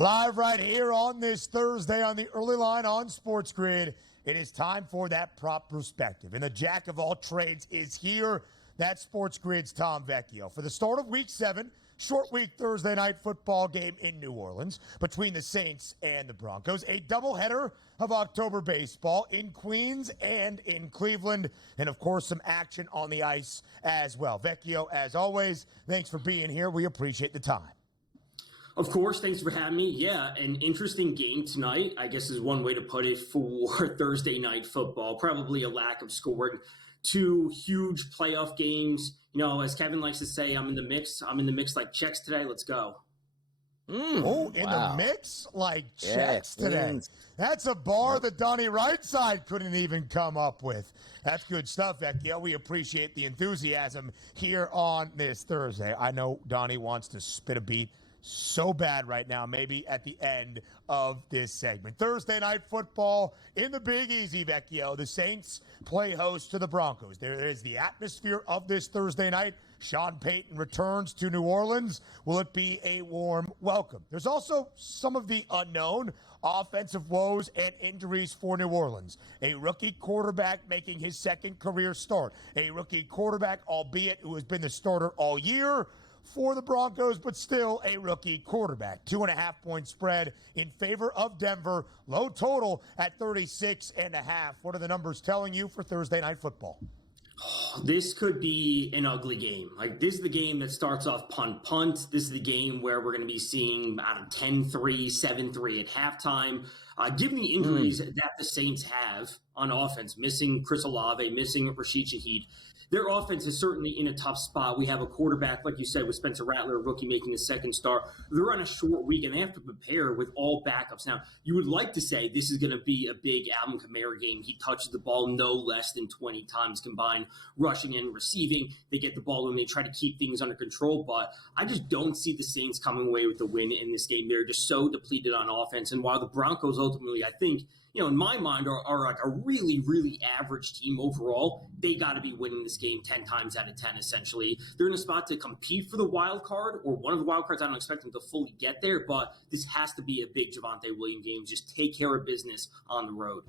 Live right here on this Thursday on the early line on SportsGrid. It is time for that prop perspective. And the jack of all trades is here. That's SportsGrid's Tom Vecchio. For the start of Week 7, short week Thursday night football game in New Orleans between the Saints and the Broncos. A doubleheader of October baseball in Queens and in Cleveland. And, of course, some action on the ice as well. Vecchio, as always, thanks for being here. We appreciate the time. Of course, thanks for having me. Yeah, an interesting game tonight, I guess is one way to put it for Thursday night football. Probably a lack of scoring. Two huge playoff games. You know, as Kevin likes to say, I'm in the mix. I'm in the mix like checks today. Let's go. The mix like checks today. That's a bar that Donnie Rightside couldn't even come up with. That's good stuff, Vecchio. We appreciate the enthusiasm here on this Thursday. I know Donnie wants to spit a beat so bad right now, maybe at the end of this segment. Thursday night football in the Big Easy, Vecchio. The Saints play host to the Broncos. There is the atmosphere of this Thursday night. Sean Payton returns to New Orleans. Will it be a warm welcome? There's also some of the unknown offensive woes and injuries for New Orleans. A rookie quarterback making his second career start. A rookie quarterback, albeit who has been the starter all year for the Broncos, but still a rookie quarterback. 2.5-point spread in favor of Denver. Low total at 36.5. What are the numbers telling you for Thursday night football? This could be an ugly game. Like, this is the game that starts off punt. This is the game where we're going to be seeing 10-3, 7-3 at halftime. Given the injuries that the Saints have on offense, missing Chris Olave, missing Rashid Shaheed, their offense is certainly in a tough spot. We have a quarterback, like you said, with Spencer Rattler, a rookie making his second start. They're on a short week, and they have to prepare with all backups. Now, you would like to say this is going to be a big Alvin Kamara game. He touches the ball no less than 20 times combined, rushing and receiving. They get the ball when they try to keep things under control, but I just don't see the Saints coming away with the win in this game. They're just so depleted on offense, and while the Broncos ultimately, I think, in my mind, are like a really, really average team overall, they got to be winning this game 10 times out of 10, essentially. They're in a spot to compete for the wild card or one of the wild cards. I don't expect them to fully get there, but this has to be a big Javante Williams game. Just take care of business on the road.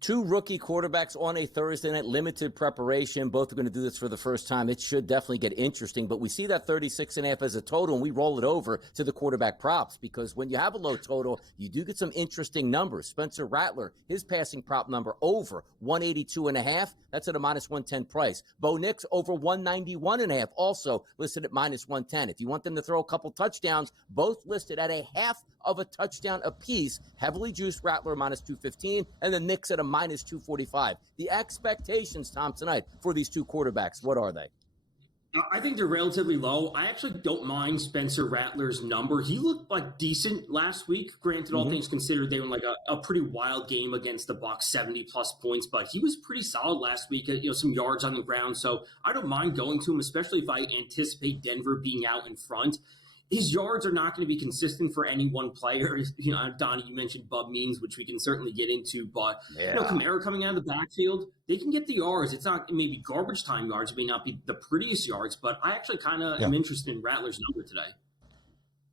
Two rookie quarterbacks on a Thursday night, limited preparation. Both are going to do this for the first time. It should definitely get interesting, but we see that 36.5 as a total, and we roll it over to the quarterback props because when you have a low total, you do get some interesting numbers. Spencer Rattler, his passing prop number over 182.5. That's at a minus 110 price. Bo Nix over 191.5, also listed at minus 110. If you want them to throw a couple touchdowns, both listed at a half of a touchdown apiece. Heavily juiced Rattler minus 215, and then Nix at a minus 245. The expectations, Tom, tonight for these two quarterbacks, what are they? I think they're relatively low. I actually don't mind Spencer Rattler's number. He looked like decent last week. Granted, all things considered, they were like a pretty wild game against the Bucs, 70-plus points, but he was pretty solid last week, some yards on the ground. So I don't mind going to him, especially if I anticipate Denver being out in front. His yards are not going to be consistent for any one player. Donnie, you mentioned Bub Means, which we can certainly get into, but Kamara coming out of the backfield, they can get the yards. It's not maybe garbage time yards. It may not be the prettiest yards, but I actually kind of am interested in Rattler's number today.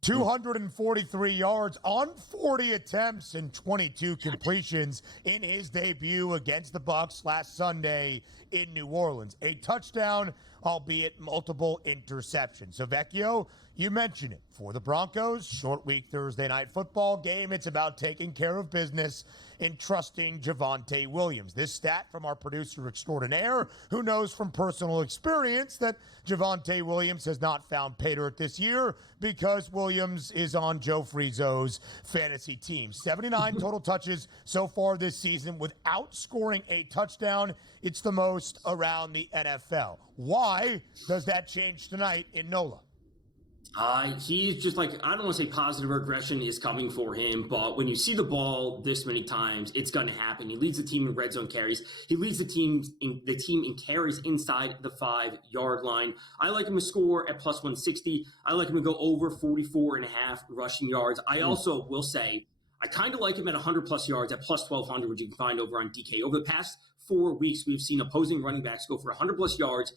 243 yards on 40 attempts and 22 completions in his debut against the Bucs last Sunday in New Orleans. A touchdown, albeit multiple interceptions. So, Vecchio, you mentioned it. For the Broncos, short week Thursday night football game, it's about taking care of business and trusting Javante Williams. This stat from our producer extraordinaire, who knows from personal experience that Javante Williams has not found pay dirt this year because Williams is on Joe Frizo's fantasy team. 79 total touches so far this season without scoring a touchdown. It's the most around the NFL. Why does that change tonight in NOLA? He's just like, I don't want to say positive regression is coming for him, but when you see the ball this many times, it's going to happen. He leads the team in red zone carries. He leads the team in carries inside the 5-yard line. I like him to score at plus 160. I like him to go over 44.5 rushing yards. I also will say, I kind of like him at 100-plus yards at plus 1,200, which you can find over on DK. Over the past 4 weeks, we've seen opposing running backs go for 100-plus yards.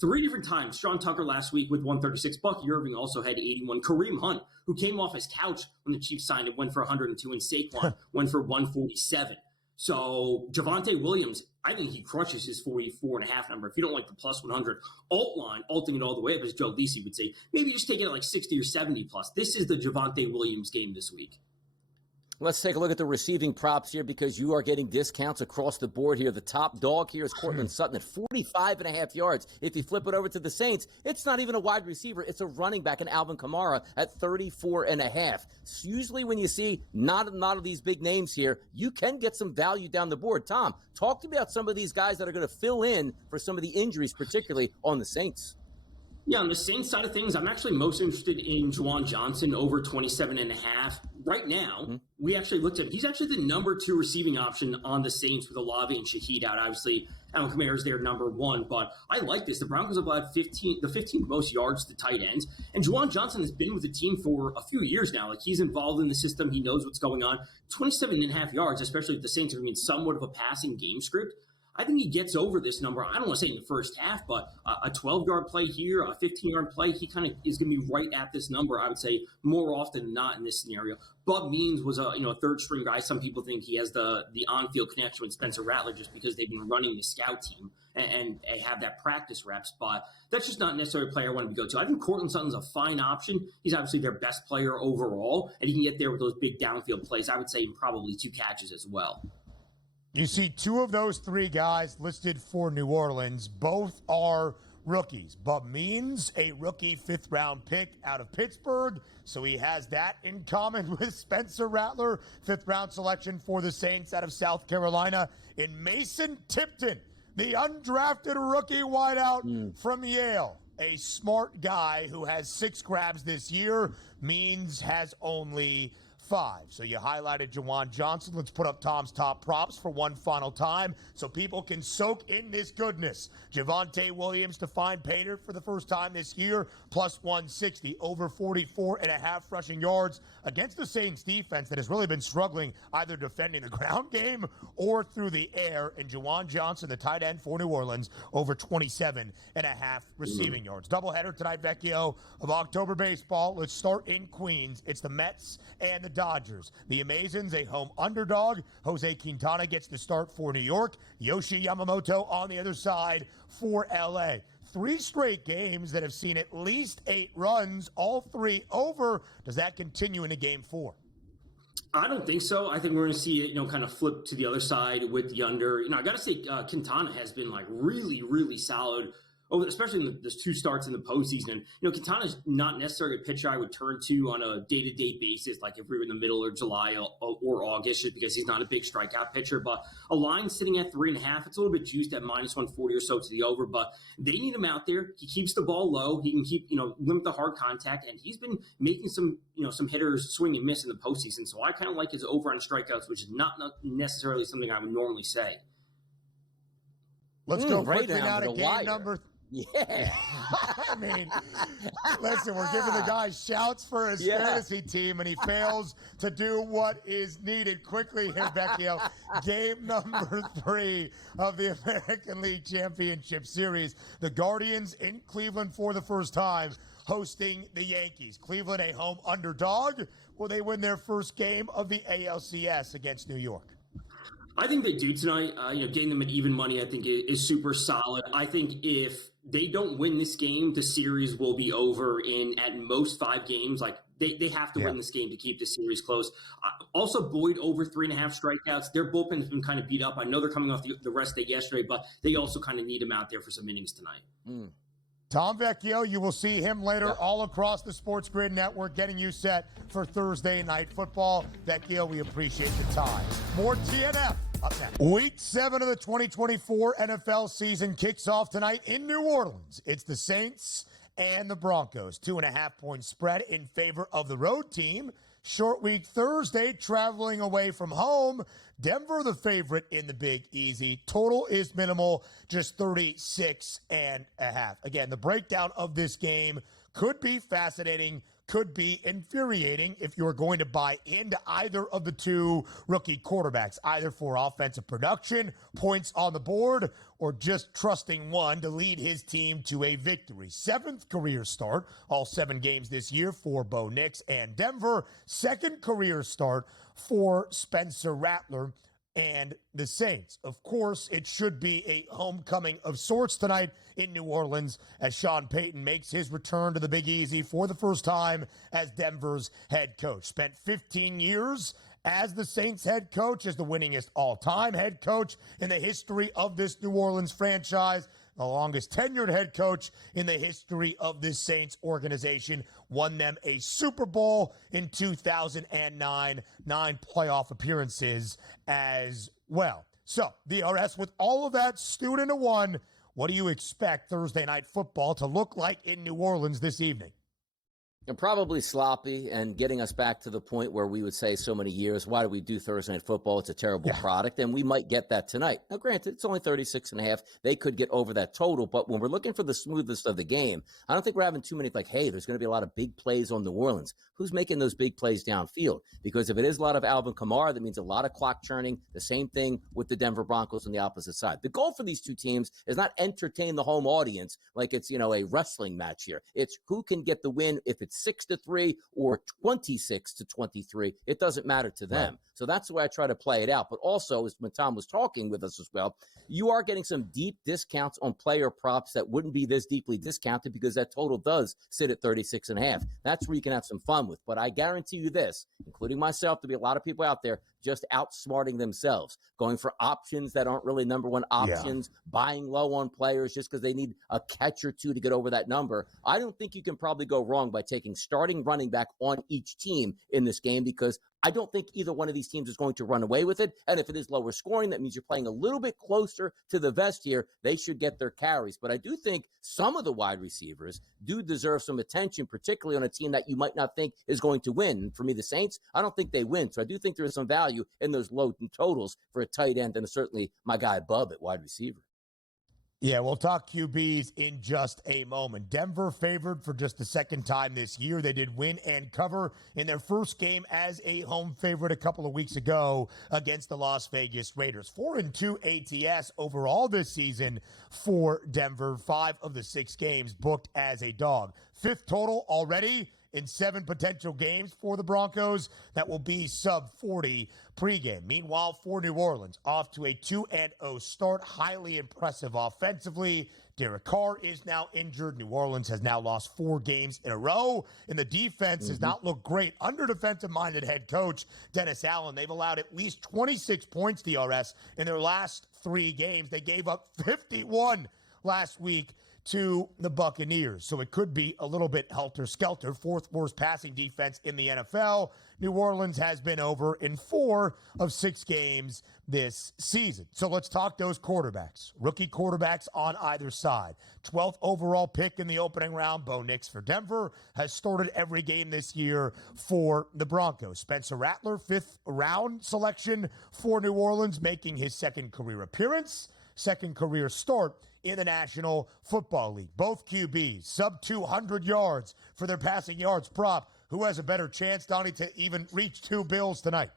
3 different times. Sean Tucker last week with 136. Bucky Irving also had 81. Kareem Hunt, who came off his couch when the Chiefs signed him, went for 102. And Saquon went for 147. So Javante Williams, I think he crushes his 44.5 number. If you don't like the plus 100 alt line, alting it all the way up, as Joe Lisi would say, maybe just take it at like 60 or 70 plus. This is the Javante Williams game this week. Let's take a look at the receiving props here because you are getting discounts across the board here. The top dog here is Cortland Sutton at 45.5 yards. If you flip it over to the Saints, it's not even a wide receiver. It's a running back in Alvin Kamara at 34.5. So usually when you see not a lot of these big names here, you can get some value down the board. Tom, talk to me about some of these guys that are going to fill in for some of the injuries, particularly on the Saints. Yeah, on the Saints side of things, I'm actually most interested in Juwan Johnson over 27.5. Right now, we actually looked at him. He's actually the number 2 receiving option on the Saints with Olave and Shaheed out. Obviously, Alvin Kamara is their number 1, but I like this. The Broncos have allowed the 15th most yards to tight ends, and Juwan Johnson has been with the team for a few years now. Like, he's involved in the system. He knows what's going on. 27.5 yards, especially if the Saints have been somewhat of a passing game script. I think he gets over this number. I don't want to say in the first half, but a 12-yard play here, a 15-yard play, he kind of is going to be right at this number, I would say, more often than not in this scenario. Bub Means was a third-string guy. Some people think he has the on-field connection with Spencer Rattler just because they've been running the scout team and have that practice reps, but that's just not necessarily a player I want to go to. I think Cortland Sutton's a fine option. He's obviously their best player overall, and he can get there with those big downfield plays. I would say probably 2 catches as well. You see 2 of those 3 guys listed for New Orleans. Both are rookies. Bub Means, a rookie 5th-round pick out of Pittsburgh, so he has that in common with Spencer Rattler, 5th-round selection for the Saints out of South Carolina. And Mason Tipton, the undrafted rookie wideout from Yale, a smart guy who has 6 grabs this year. Means has only 5. So you highlighted Juwan Johnson. Let's put up Tom's top props for one final time so people can soak in this goodness. Javante Williams to find Pater for the first time this year, plus 160, over 44.5 rushing yards against the Saints defense that has really been struggling either defending the ground game or through the air. And Juwan Johnson, the tight end for New Orleans, over 27.5 receiving yards. Doubleheader tonight, Vecchio, of October baseball. Let's start in Queens. It's the Mets and the Dodgers. The Amazons, a home underdog. Jose Quintana gets the start for New York. Yoshi Yamamoto on the other side for LA. 3 straight games that have seen at least 8 runs, all 3 over. Does that continue into game 4? I don't think so. I think we're going to see it, kind of flip to the other side with the under. I got to say, Quintana has been like really, really solid. Especially in the 2 starts in the postseason. Quintana's not necessarily a pitcher I would turn to on a day-to-day basis, like if we were in the middle of July or August, just because he's not a big strikeout pitcher. But a line sitting at 3.5, it's a little bit juiced at minus 140 or so to the over. But they need him out there. He keeps the ball low. He can keep, limit the hard contact, and he's been making some hitters swing and miss in the postseason. So I kind of like his over on strikeouts, which is not necessarily something I would normally say. Let's go quickly now to game wire. number. Yeah. I mean, listen, we're giving the guy shouts for his fantasy team, and he fails to do what is needed. Quickly here, Vecchio. Game number 3 of the American League Championship Series. The Guardians in Cleveland for the first time, hosting the Yankees. Cleveland, a home underdog. Will they win their first game of the ALCS against New York? I think they do tonight. Getting them at even money, I think, is super solid. I think if they don't win this game, the series will be over in at most 5 games. Like they have to win this game to keep the series close. Also, Boyd over 3.5 strikeouts. Their bullpen's been kind of beat up. I know they're coming off the rest day yesterday, but they also kind of need him out there for some innings tonight. Tom Vecchio, you will see him later all across the SportsGrid network, getting you set for Thursday night football. Vecchio, we appreciate the time. More TNF up next. Week 7 of the 2024 NFL season kicks off tonight in New Orleans. It's the Saints and the Broncos. 2.5-point spread in favor of the road team. Short week Thursday, traveling away from home. Denver, the favorite in the Big Easy. Total is minimal, just 36.5. Again, the breakdown of this game could be fascinating, could be infuriating if you're going to buy into either of the two rookie quarterbacks, either for offensive production, points on the board, or just trusting one to lead his team to a victory. 7th career start, all 7 games this year for Bo Nix and Denver. 2nd career start for Spencer Rattler and the Saints. Of course, it should be a homecoming of sorts tonight in New Orleans as Sean Payton makes his return to the Big Easy for the first time as Denver's head coach. Spent 15 years as the Saints head coach, as the winningest all-time head coach in the history of this New Orleans franchise, the longest tenured head coach in the history of this Saints organization, won them a Super Bowl in 2009, 9 playoff appearances as well. So, DRS, with all of that stewed into one, what do you expect Thursday Night Football to look like in New Orleans this evening? And probably sloppy and getting us back to the point where we would say so many years, why do we do Thursday Night Football? It's a terrible product. And we might get that tonight. Now, granted, it's only 36.5. They could get over that total. But when we're looking for the smoothest of the game, I don't think we're having too many like, hey, there's going to be a lot of big plays on New Orleans. Who's making those big plays downfield? Because if it is a lot of Alvin Kamara, that means a lot of clock churning. The same thing with the Denver Broncos on the opposite side. The goal for these two teams is not entertain the home audience like it's, a wrestling match here. It's who can get the win if it's 6-3 or 26-23. It doesn't matter to them. Right. So that's the way I try to play it out. But also, as when Tom was talking with us as well, you are getting some deep discounts on player props that wouldn't be this deeply discounted because that total does sit at 36.5. That's where you can have some fun with. But I guarantee you this, including myself, there'll be a lot of people out there just outsmarting themselves, going for options that aren't really number one options, buying low on players just because they need a catch or two to get over that number. I don't think you can probably go wrong by taking starting running back on each team in this game because I don't think either one of these teams is going to run away with it. And if it is lower scoring, that means you're playing a little bit closer to the vest here. They should get their carries. But I do think some of the wide receivers do deserve some attention, particularly on a team that you might not think is going to win. And for me, the Saints, I don't think they win. So I do think there is some value in those low totals for a tight end and certainly my guy Bub at wide receiver. Yeah, we'll talk QBs in just a moment. Denver favored for just the second time this year. They did win and cover in their first game as a home favorite a couple of weeks ago against the Las Vegas Raiders. 4-2 ATS overall this season for Denver. 5 of the 6 games booked as a dog. 5th total already in 7 potential games for the Broncos. That will be sub-40 pregame. Meanwhile, for New Orleans, off to a 2-0 start. Highly impressive offensively. Derek Carr is now injured. New Orleans has now lost 4 games in a row, and the defense has not looked great. Under defensive-minded head coach Dennis Allen, they've allowed at least 26 points, DRS, in their last 3 games. They gave up 51 last week to the Buccaneers. So it could be a little bit helter-skelter. 4th worst passing defense in the NFL. New Orleans has been over in 4 of 6 games this season. So let's talk those quarterbacks. Rookie quarterbacks on either side. 12th overall pick in the opening round, Bo Nix for Denver, has started every game this year for the Broncos. Spencer Rattler, 5th round selection for New Orleans, making his 2nd career appearance, 2nd career start in the National Football League. Both QBs, sub 200 yards for their passing yards prop. Who has a better chance, Donnie, to even reach 2 bills tonight?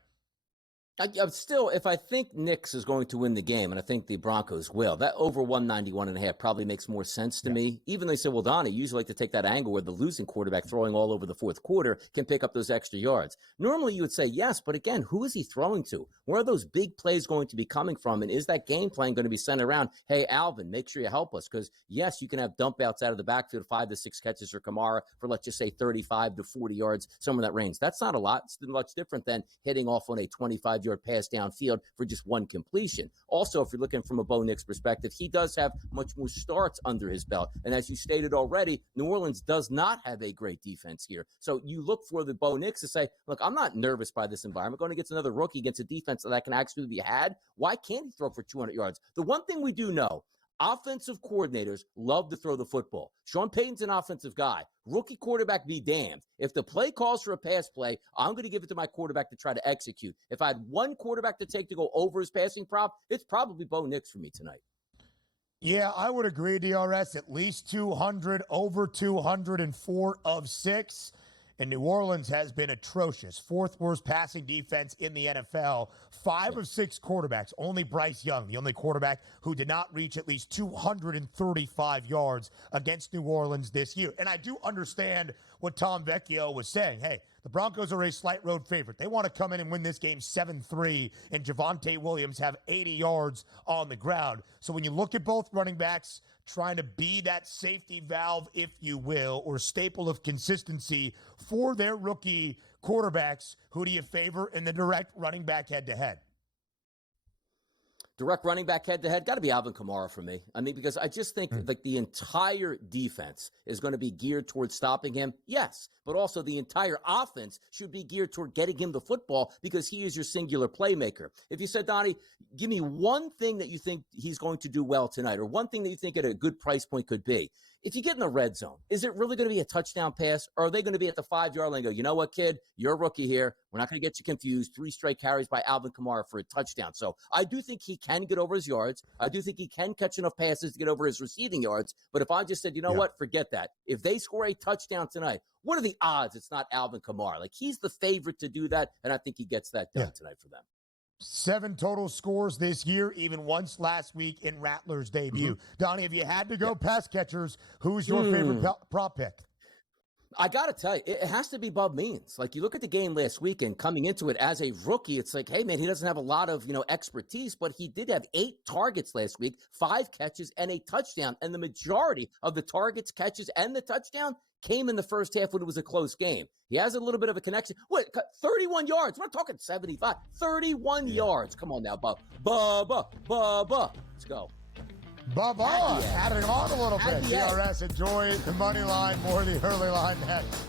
I'm still, if I think Nix is going to win the game, and I think the Broncos will, that over 191.5 probably makes more sense to me. Even though they said, well, Donnie, you usually like to take that angle where the losing quarterback throwing all over the 4th quarter can pick up those extra yards. Normally you would say yes, but again, who is he throwing to? Where are those big plays going to be coming from? And is that game plan going to be sent around, hey, Alvin, make sure you help us? Because, yes, you can have dump outs out of the backfield, 5 to 6 catches for Kamara for, let's just say, 35 to 40 yards, somewhere in that range. That's not a lot. It's much different than hitting off on a 25-yard pass downfield for just 1 completion. Also, if you're looking from a Bo Nix perspective, he does have much more starts under his belt. And as you stated already, New Orleans does not have a great defense here. So you look for the Bo Nix to say, look, I'm not nervous by this environment. Going against another rookie against a defense that can actually be had. Why can't he throw for 200 yards? The one thing we do know, offensive coordinators love to throw the football. Sean Payton's an offensive guy. Rookie quarterback be damned. If the play calls for a pass play, I'm going to give it to my quarterback to try to execute. If I had one quarterback to take to go over his passing prop, it's probably Bo Nix for me tonight. Yeah, I would agree, DRS. At least 200, over 204 of 6. And New Orleans has been atrocious. 4th worst passing defense in the NFL. 5 of 6 quarterbacks. Only Bryce Young, the only quarterback who did not reach at least 235 yards against New Orleans this year. And I do understand what Tom Vecchio was saying. Hey, the Broncos are a slight road favorite. They want to come in and win this game 7-3, and Javante Williams have 80 yards on the ground. So when you look at both running backs trying to be that safety valve, if you will, or staple of consistency for their rookie quarterbacks, who do you favor in the direct running back head-to-head? Direct running back head-to-head, got to be Alvin Kamara for me. I mean, because I just think like the entire defense is going to be geared towards stopping him, yes, but also the entire offense should be geared toward getting him the football because he is your singular playmaker. If you said, Donnie, give me one thing that you think he's going to do well tonight or one thing that you think at a good price point could be, if you get in the red zone, is it really going to be a touchdown pass, or are they going to be at the 5-yard line and go, you know what, kid, you're a rookie here. We're not going to get you confused. 3 straight carries by Alvin Kamara for a touchdown. So I do think he can get over his yards. I do think he can catch enough passes to get over his receiving yards. But if I just said, you know what, forget that. If they score a touchdown tonight, what are the odds it's not Alvin Kamara? Like, he's the favorite to do that, and I think he gets that done tonight for them. 7 total scores this year, even once last week in Rattler's debut. Donnie, if you had to go pass catchers, who's your favorite prop pick? I got to tell you, it has to be Bub Means. Like, you look at the game last week and coming into it as a rookie, it's like, hey, man, he doesn't have a lot of, expertise, but he did have 8 targets last week, 5 catches, and a touchdown. And the majority of the targets, catches, and the touchdown came in the first half when it was a close game. He has a little bit of a connection. What, 31 yards? We're not talking 75. 31 yards. Come on now, Bub. Bubba. Let's go. Bubba, adding on a little bit. DRS, enjoy the money line, more the early line next.